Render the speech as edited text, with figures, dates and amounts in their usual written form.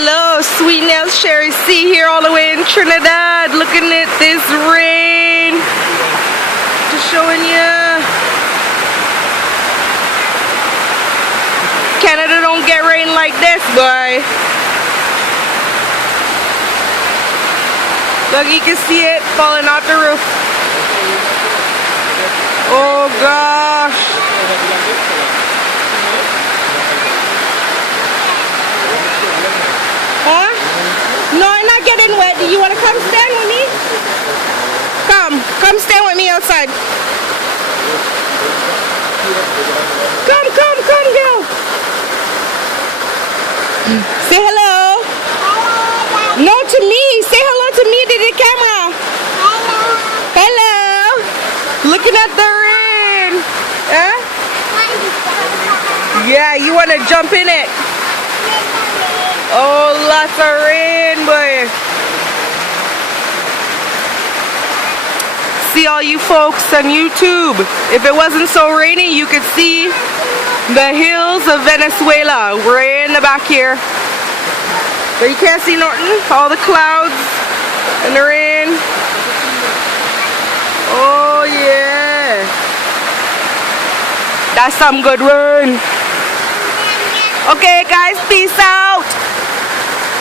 Hello, Sweet Nails Sherry C here all the way in Trinidad, looking at this rain. Just showing you. Canada don't get rain like this, boy. Look, you can see it falling off the roof. Oh gosh. Huh? No, I'm not getting wet. Do you want to come stand with me? Come stand with me outside. Come, girl. Say hello. No, to me. Say hello to me, to the camera. Hello. Looking at the rain. Huh? Yeah, you want to jump in it? Oh, lots of rain, boy. See all you folks on YouTube. If it wasn't so rainy, you could see the hills of Venezuela way in the back here. But you can't see nothing. All the clouds and the rain. Oh, yeah. That's some good rain. Okay, guys, peace out.